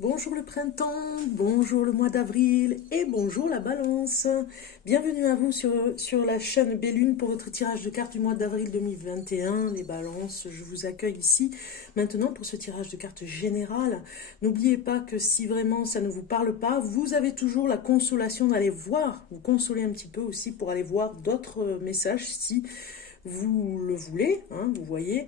Bonjour le printemps, bonjour le mois d'avril et bonjour la balance. Bienvenue à vous sur la chaîne Bellune pour votre tirage de cartes du mois d'avril 2021. Les balances, je vous accueille ici maintenant pour ce tirage de cartes général. N'oubliez pas que si vraiment ça ne vous parle pas, vous avez toujours la consolation d'aller voir, vous consoler un petit peu aussi pour aller voir d'autres messages si vous le voulez, hein, vous voyez.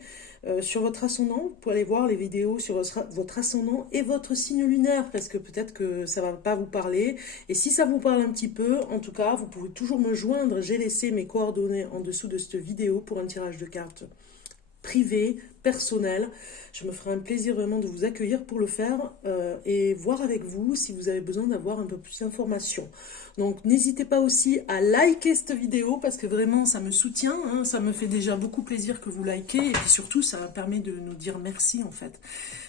Sur votre ascendant, vous pouvez aller voir les vidéos sur votre ascendant et votre signe lunaire, parce que peut-être que ça ne va pas vous parler. Et si ça vous parle un petit peu, en tout cas, vous pouvez toujours me joindre. J'ai laissé mes coordonnées en dessous de cette vidéo pour un tirage de cartes privé, personnel. Je me ferai un plaisir vraiment de vous accueillir pour le faire et voir avec vous si vous avez besoin d'avoir un peu plus d'informations. Donc n'hésitez pas aussi à liker cette vidéo parce que vraiment ça me soutient, hein, ça me fait déjà beaucoup plaisir que vous likez et puis surtout ça permet de nous dire merci en fait.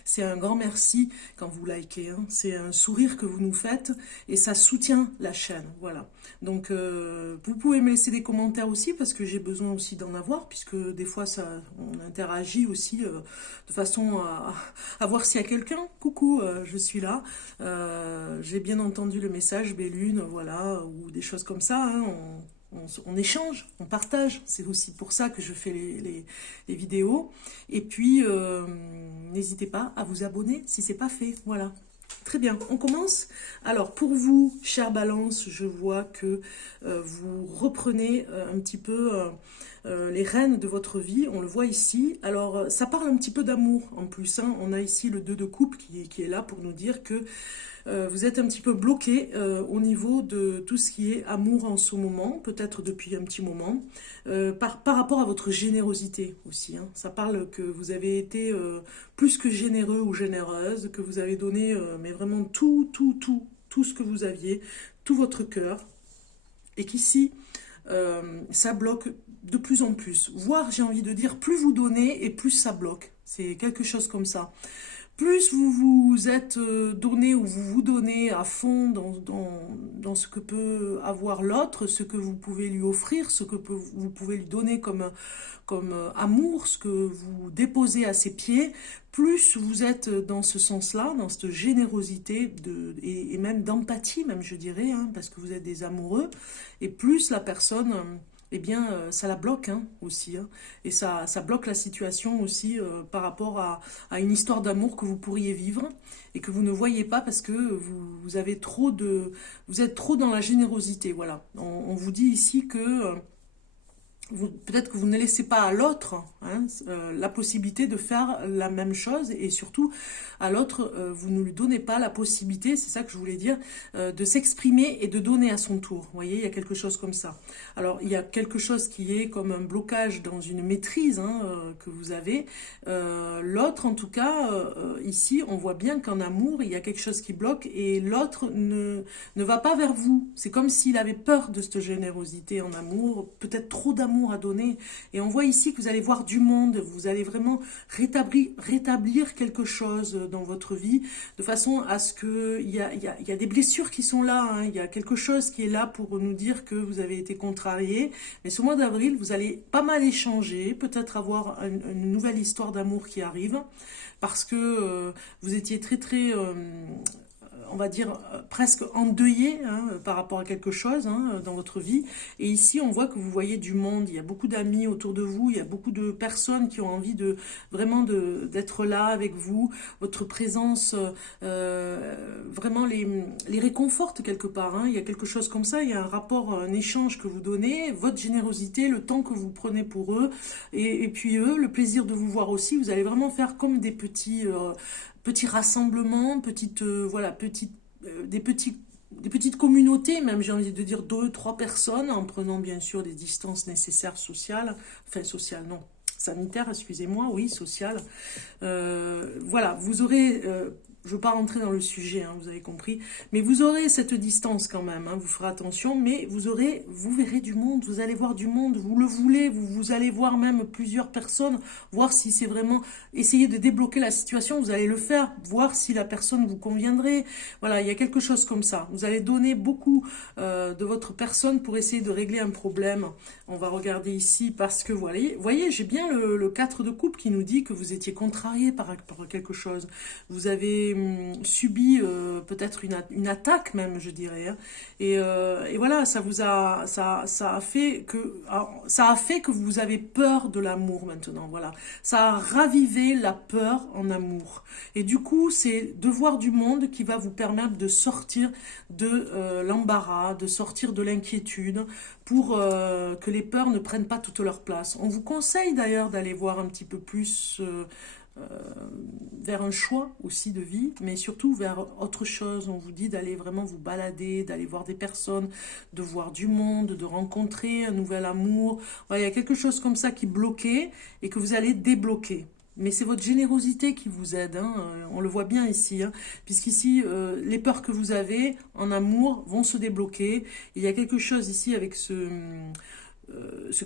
C'est un grand merci quand vous likez, hein. C'est un sourire que vous nous faites et ça soutient la chaîne, voilà. Donc vous pouvez me laisser des commentaires aussi parce que j'ai besoin aussi d'en avoir puisque des fois on interagit aussi de façon à voir s'il y a quelqu'un. Coucou, je suis là. J'ai bien entendu le message Bellune, voilà, ou des choses comme ça, hein. On échange, on partage. C'est aussi pour ça que je fais les vidéos. Et puis, n'hésitez pas à vous abonner si ce n'est pas fait. Voilà. Très bien, on commence. Alors, pour vous, chère Balance, je vois que vous reprenez un petit peu les rênes de votre vie. On le voit ici. Alors, ça parle un petit peu d'amour en plus, hein. On a ici le 2 de coupe qui est là pour nous dire que vous êtes un petit peu bloqué au niveau de tout ce qui est amour en ce moment, peut-être depuis un petit moment, par rapport à votre générosité aussi, hein. Ça parle que vous avez été plus que généreux ou généreuse, que vous avez donné mais vraiment tout ce que vous aviez, tout votre cœur, et qu'ici, ça bloque de plus en plus. Voire, j'ai envie de dire, plus vous donnez et plus ça bloque. C'est quelque chose comme ça. Plus vous vous êtes donné ou vous vous donnez à fond dans ce que peut avoir l'autre, ce que vous pouvez lui offrir, ce que vous pouvez lui donner comme amour, ce que vous déposez à ses pieds, plus vous êtes dans ce sens-là, dans cette générosité et même d'empathie, même je dirais, hein, parce que vous êtes des amoureux, et plus la personne eh bien, ça la bloque, hein, aussi, hein. Et ça bloque la situation aussi par rapport à une histoire d'amour que vous pourriez vivre et que vous ne voyez pas parce que vous avez vous êtes trop dans la générosité, voilà. On vous dit ici que peut-être que vous ne laissez pas à l'autre, hein, la possibilité de faire la même chose et surtout à l'autre, vous ne lui donnez pas la possibilité, c'est ça que je voulais dire, de s'exprimer et de donner à son tour. Vous voyez, il y a quelque chose comme ça. Alors, il y a quelque chose qui est comme un blocage dans une maîtrise, hein, que vous avez. L'autre, en tout cas, ici, on voit bien qu'en amour, il y a quelque chose qui bloque et l'autre ne va pas vers vous. C'est comme s'il avait peur de cette générosité en amour, peut-être trop d'amour à donner. Et on voit ici que vous allez voir du monde, vous allez vraiment rétablir quelque chose dans votre vie, de façon à ce qu'il y a des blessures qui sont là, hein. Il y a quelque chose qui est là pour nous dire que vous avez été contrarié. Mais ce mois d'avril, vous allez pas mal échanger, peut-être avoir une nouvelle histoire d'amour qui arrive, parce que vous étiez très on va dire, presque endeuillé, hein, par rapport à quelque chose, hein, dans votre vie. Et ici, on voit que vous voyez du monde, il y a beaucoup d'amis autour de vous, il y a beaucoup de personnes qui ont envie vraiment d'être là avec vous. Votre présence vraiment les réconforte quelque part, hein. Il y a quelque chose comme ça, il y a un rapport, un échange que vous donnez, votre générosité, le temps que vous prenez pour eux, et puis eux, le plaisir de vous voir aussi. Vous allez vraiment faire comme des petits rassemblements, des petites communautés, même j'ai envie de dire 2, 3 personnes, en prenant bien sûr des distances nécessaires sociales non, sanitaires, excusez-moi, oui, sociales. Voilà, vous aurez, je ne veux pas rentrer dans le sujet, hein, vous avez compris, mais vous aurez cette distance quand même, hein, vous ferez attention, mais vous verrez du monde, vous allez voir du monde, vous le voulez, vous allez voir même plusieurs personnes, voir si c'est vraiment, essayer de débloquer la situation, vous allez le faire, voir si la personne vous conviendrait. Voilà, il y a quelque chose comme ça. Vous allez donner beaucoup de votre personne pour essayer de régler un problème. On va regarder ici parce que, voyez, j'ai bien le 4 de coupe qui nous dit que vous étiez contrarié par quelque chose. Vous avez avez subi peut-être une attaque même, je dirais, hein. Et voilà, ça a fait que vous avez peur de l'amour maintenant. Voilà, ça a ravivé la peur en amour. Et du coup, c'est de voir du monde qui va vous permettre de sortir de l'embarras, de sortir de l'inquiétude, pour que les peurs ne prennent pas toute leur place. On vous conseille d'ailleurs d'aller voir un petit peu plus euh, vers un choix aussi de vie, mais surtout vers autre chose. On vous dit d'aller vraiment vous balader, d'aller voir des personnes, de voir du monde, de rencontrer un nouvel amour. Voilà, il y a quelque chose comme ça qui bloquait et que vous allez débloquer. Mais c'est votre générosité qui vous aide, hein. On le voit bien ici, hein. Puisqu'ici, les peurs que vous avez en amour vont se débloquer. Il y a quelque chose ici avec ce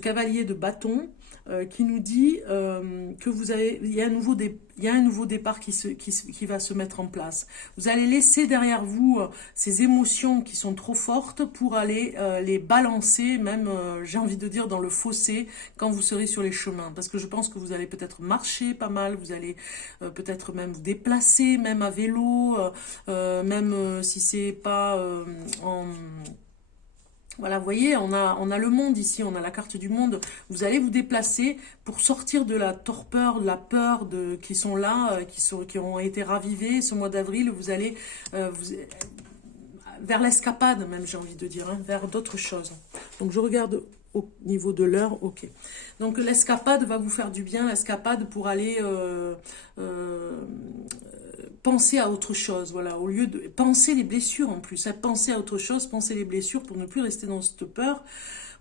cavalier de bâton qui nous dit que il y a un nouveau départ qui va se mettre en place. Vous allez laisser derrière vous ces émotions qui sont trop fortes pour aller les balancer, même j'ai envie de dire dans le fossé quand vous serez sur les chemins. Parce que je pense que vous allez peut-être marcher pas mal, vous allez peut-être même vous déplacer, même à vélo, même si c'est pas en... Voilà, vous voyez, on a le monde ici, on a la carte du monde. Vous allez vous déplacer pour sortir de la torpeur, de la peur qui sont là, qui ont été ravivées ce mois d'avril. Vous allez vers l'escapade, même j'ai envie de dire, hein, vers d'autres choses. Donc je regarde au niveau de l'heure, ok. Donc l'escapade va vous faire du bien, l'escapade pour aller penser à autre chose, voilà, au lieu de penser les blessures en plus, penser à autre chose, penser les blessures pour ne plus rester dans cette peur.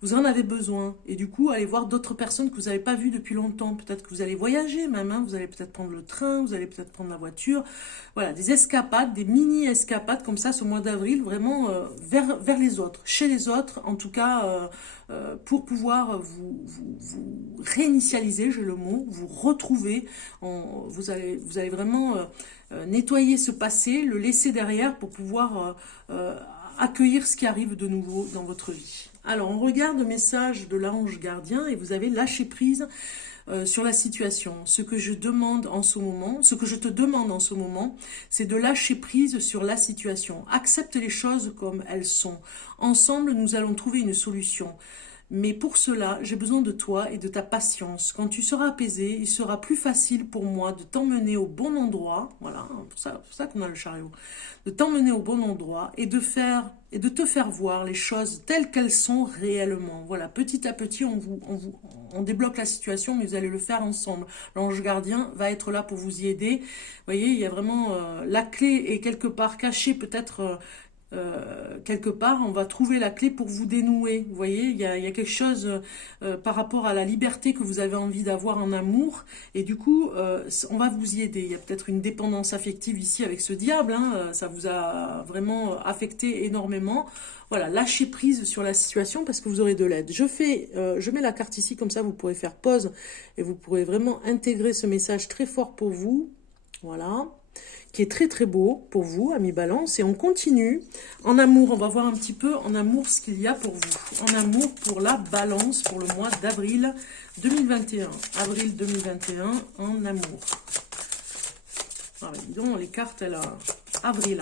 Vous en avez besoin. Et du coup, allez voir d'autres personnes que vous n'avez pas vues depuis longtemps. Peut-être que vous allez voyager même, hein. Vous allez peut-être prendre le train, vous allez peut-être prendre la voiture. Voilà, des escapades, des mini-escapades comme ça ce mois d'avril, vraiment vers les autres, chez les autres, en tout cas, pour pouvoir vous réinitialiser, j'ai le mot, vous retrouver. Vous allez vraiment nettoyer ce passé, le laisser derrière pour pouvoir accueillir ce qui arrive de nouveau dans votre vie. Alors, on regarde le message de l'ange gardien et vous avez lâché prise sur la situation. Ce que je demande en ce moment, ce que je te demande en ce moment, c'est de lâcher prise sur la situation. Accepte les choses comme elles sont. Ensemble, nous allons trouver une solution. Mais pour cela, j'ai besoin de toi et de ta patience. Quand tu seras apaisé, il sera plus facile pour moi de t'emmener au bon endroit. Voilà, pour ça qu'on a le chariot. De t'emmener au bon endroit et de te faire voir les choses telles qu'elles sont réellement. Voilà, petit à petit, on débloque la situation, mais vous allez le faire ensemble. L'ange gardien va être là pour vous y aider. Vous voyez, il y a vraiment la clé est quelque part cachée, peut-être. Quelque part, on va trouver la clé pour vous dénouer. Vous voyez, il y a quelque chose par rapport à la liberté que vous avez envie d'avoir en amour. Et du coup, on va vous y aider. Il y a peut-être une dépendance affective ici avec ce diable. Hein, ça vous a vraiment affecté énormément. Voilà, lâchez prise sur la situation parce que vous aurez de l'aide. Je mets la carte ici, comme ça vous pourrez faire pause et vous pourrez vraiment intégrer ce message très fort pour vous. Voilà, qui est très très beau pour vous, amis Balance. Et on continue. En amour, on va voir un petit peu en amour ce qu'il y a pour vous. En amour pour la Balance pour le mois d'avril 2021. Avril 2021 en amour. Ah, dis donc, les cartes, avril.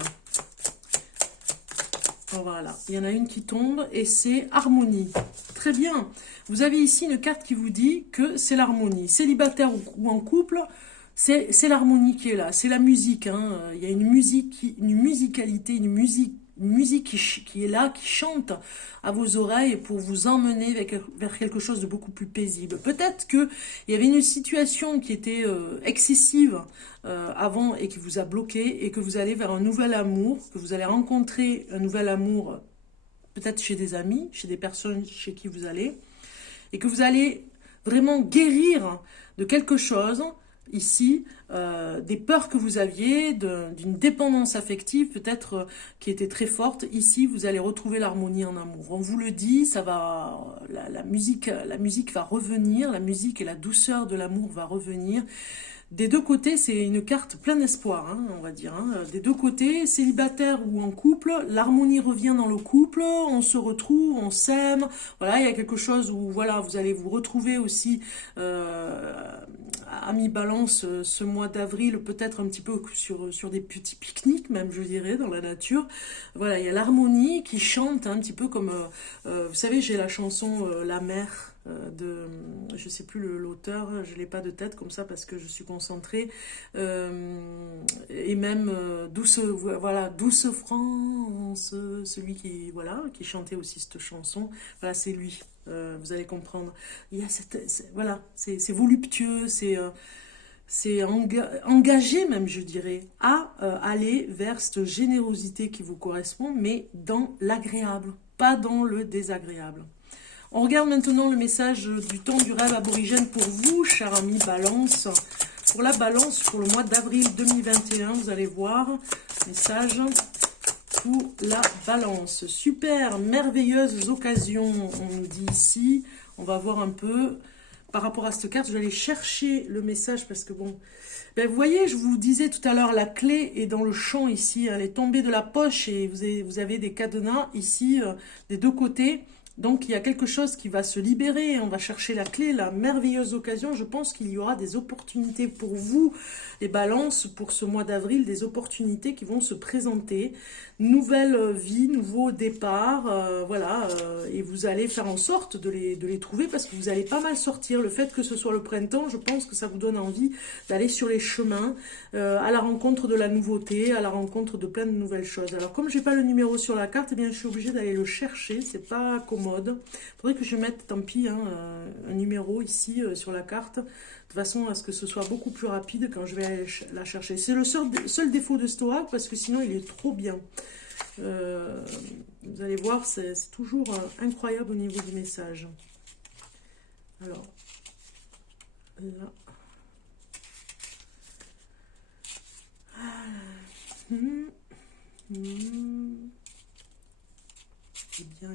Voilà, il y en a une qui tombe et c'est harmonie. Très bien. Vous avez ici une carte qui vous dit que c'est l'harmonie. Célibataire ou en couple, c'est l'harmonie qui est là, c'est la musique, hein. Il y a une musicalité, une musique qui est là, qui chante à vos oreilles pour vous emmener vers quelque chose de beaucoup plus paisible. Peut-être qu'il y avait une situation qui était excessive avant et qui vous a bloqué et que vous allez vers un nouvel amour, que vous allez rencontrer un nouvel amour peut-être chez des amis, chez des personnes chez qui vous allez, et que vous allez vraiment guérir de quelque chose ici, des peurs que vous aviez, d'une dépendance affective peut-être qui était très forte. Ici, vous allez retrouver l'harmonie en amour. On vous le dit, ça va, la musique va revenir, la musique et la douceur de l'amour va revenir. Des deux côtés, c'est une carte plein d'espoir, hein, on va dire. Hein. Des deux côtés, célibataire ou en couple, l'harmonie revient dans le couple, on se retrouve, on s'aime. Voilà, il y a quelque chose où voilà, vous allez vous retrouver aussi amis balance, ce mois d'avril, peut-être un petit peu sur des petits pique-niques, même je dirais, dans la nature. Voilà, il y a l'harmonie qui chante un petit peu comme, vous savez, j'ai la chanson La mer de, je sais plus l'auteur, je l'ai pas de tête comme ça parce que je suis concentrée. Et même voilà, Douce France, celui qui, voilà, qui chantait aussi cette chanson. Voilà, c'est lui. Vous allez comprendre. Il y a voilà, c'est voluptueux, c'est engagé même, je dirais, à aller vers cette générosité qui vous correspond, mais dans l'agréable, pas dans le désagréable. On regarde maintenant le message du temps du rêve aborigène pour vous, chers amis Balance. Pour la Balance, pour le mois d'avril 2021, vous allez voir, message pour la Balance. Super, merveilleuse occasion, on nous dit ici. On va voir un peu par rapport à cette carte. Je vais aller chercher le message parce que bon... Ben, vous voyez, je vous disais tout à l'heure, la clé est dans le champ ici. Elle est tombée de la poche et vous avez des cadenas ici des deux côtés. Donc il y a quelque chose qui va se libérer, on va chercher la clé, la merveilleuse occasion. Je pense qu'il y aura des opportunités pour vous, les balances, pour ce mois d'avril, des opportunités qui vont se présenter. Nouvelle vie, nouveau départ, voilà, et vous allez faire en sorte de les trouver parce que vous allez pas mal sortir. Le fait que ce soit le printemps, je pense que ça vous donne envie d'aller sur les chemins, à la rencontre de la nouveauté, à la rencontre de plein de nouvelles choses. Alors comme j'ai pas le numéro sur la carte, eh bien je suis obligée d'aller le chercher, c'est pas commode. Faudrait que je mette, tant pis, hein, un numéro ici sur la carte, de façon à ce que ce soit beaucoup plus rapide quand je vais aller la chercher. C'est le seul défaut de Stoac parce que sinon il est trop bien. Vous allez voir, c'est toujours incroyable au niveau du message. Alors, là.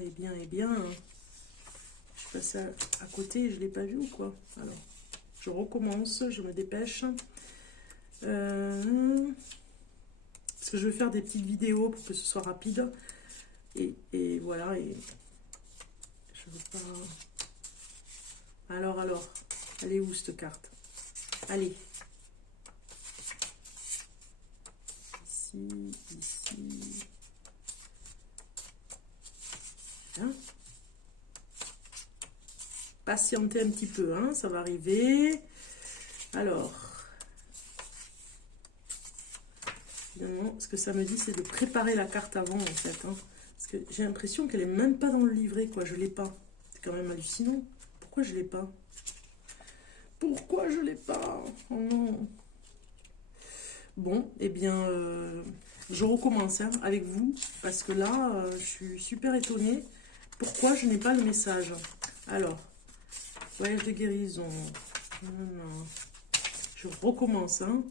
Eh bien. Je suis passée à côté et je ne l'ai pas vu ou quoi? Alors, je recommence, je me dépêche. Parce que je vais faire des petites vidéos pour que ce soit rapide. Et voilà, et je veux pas... Alors, elle est où cette carte? Allez. Ici. Hein? Patientez un petit peu, hein, ça va arriver. Alors, finalement, ce que ça me dit, c'est de préparer la carte avant, en fait. Hein, parce que j'ai l'impression qu'elle est même pas dans le livret, quoi. Je l'ai pas. C'est quand même hallucinant. Pourquoi je l'ai pas? Pourquoi je l'ai pas? Oh non. Bon, eh bien, je recommence hein, avec vous, parce que là, je suis super étonnée. Pourquoi je n'ai pas le message? Alors, voyage de guérison. Non. Je recommence, hein.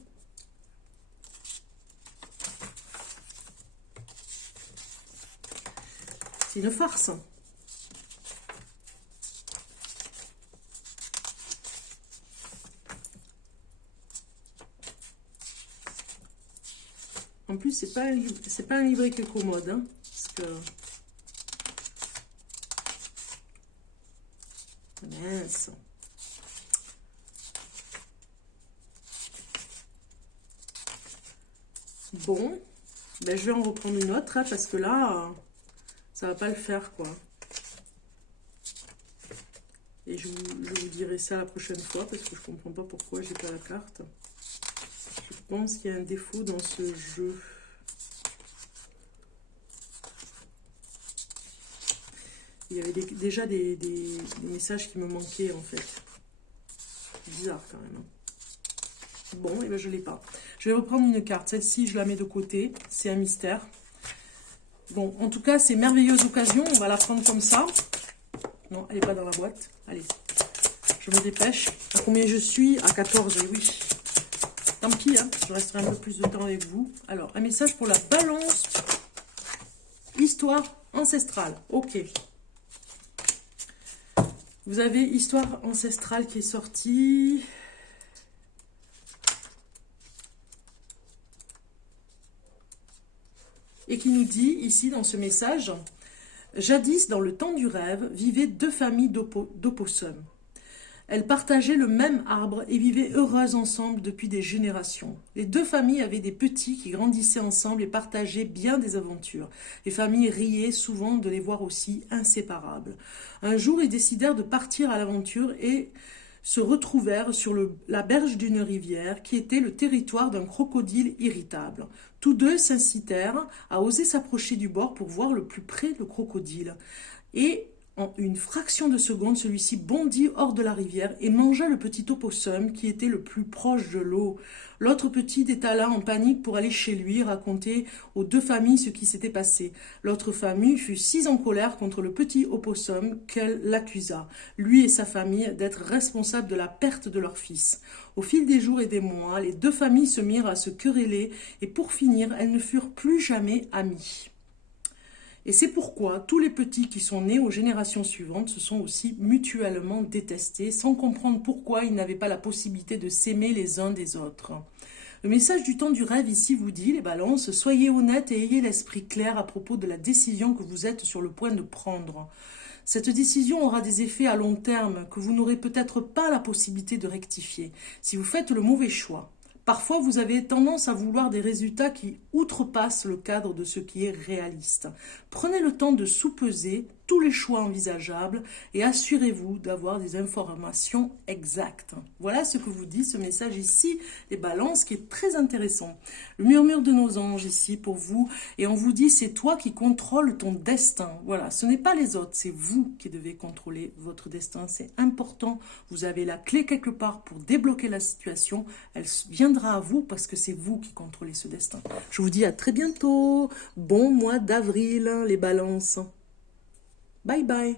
C'est une farce. En plus, c'est pas un livret qui est commode, hein, parce que... Mince. Bon, ben, je vais en reprendre une autre, hein, parce que là, ça va pas le faire, quoi. Et je vous dirai ça la prochaine fois, parce que je comprends pas pourquoi j'ai pas la carte. Je pense qu'il y a un défaut dans ce jeu. Il y avait déjà des messages qui me manquaient, en fait. Bizarre, quand même. Bon, et ben je l'ai pas. Je vais reprendre une carte. Celle-ci, je la mets de côté. C'est un mystère. Bon, en tout cas, c'est merveilleuse occasion. On va la prendre comme ça. Non, elle n'est pas dans la boîte. Allez, je me dépêche. À combien je suis? À 14, oui. Tant pis, hein, je resterai un peu plus de temps avec vous. Alors, un message pour la balance. Histoire ancestrale. Ok. Vous avez Histoire ancestrale qui est sortie. Et qui nous dit, ici, dans ce message, « Jadis, dans le temps du rêve, vivaient deux familles d'opossums. Elles partageaient le même arbre et vivaient heureuses ensemble depuis des générations. Les deux familles avaient des petits qui grandissaient ensemble et partageaient bien des aventures. Les familles riaient souvent de les voir aussi inséparables. Un jour, ils décidèrent de partir à l'aventure et se retrouvèrent sur la berge d'une rivière qui était le territoire d'un crocodile irritable. Tous deux s'incitèrent à oser s'approcher du bord pour voir le plus près le crocodile. Et en une fraction de seconde, celui-ci bondit hors de la rivière et mangea le petit opossum qui était le plus proche de l'eau. L'autre petit détala en panique pour aller chez lui raconter aux deux familles ce qui s'était passé. L'autre famille fut si en colère contre le petit opossum qu'elle l'accusa, lui et sa famille, d'être responsables de la perte de leur fils. Au fil des jours et des mois, les deux familles se mirent à se quereller et pour finir, elles ne furent plus jamais amies. Et c'est pourquoi tous les petits qui sont nés aux générations suivantes se sont aussi mutuellement détestés, sans comprendre pourquoi ils n'avaient pas la possibilité de s'aimer les uns des autres. Le message du temps du rêve ici vous dit, les balances, soyez honnêtes et ayez l'esprit clair à propos de la décision que vous êtes sur le point de prendre. Cette décision aura des effets à long terme que vous n'aurez peut-être pas la possibilité de rectifier si vous faites le mauvais choix. Parfois, vous avez tendance à vouloir des résultats qui outrepassent le cadre de ce qui est réaliste. Prenez le temps de sous-peser tous les choix envisageables et assurez-vous d'avoir des informations exactes. Voilà ce que vous dit ce message ici, les balances, qui est très intéressant. Le murmure de nos anges ici pour vous, et on vous dit c'est toi qui contrôles ton destin. Voilà, ce n'est pas les autres, c'est vous qui devez contrôler votre destin. C'est important, vous avez la clé quelque part pour débloquer la situation. Elle viendra à vous parce que c'est vous qui contrôlez ce destin. Je vous dis à très bientôt. Bon mois d'avril, les balances. Bye bye.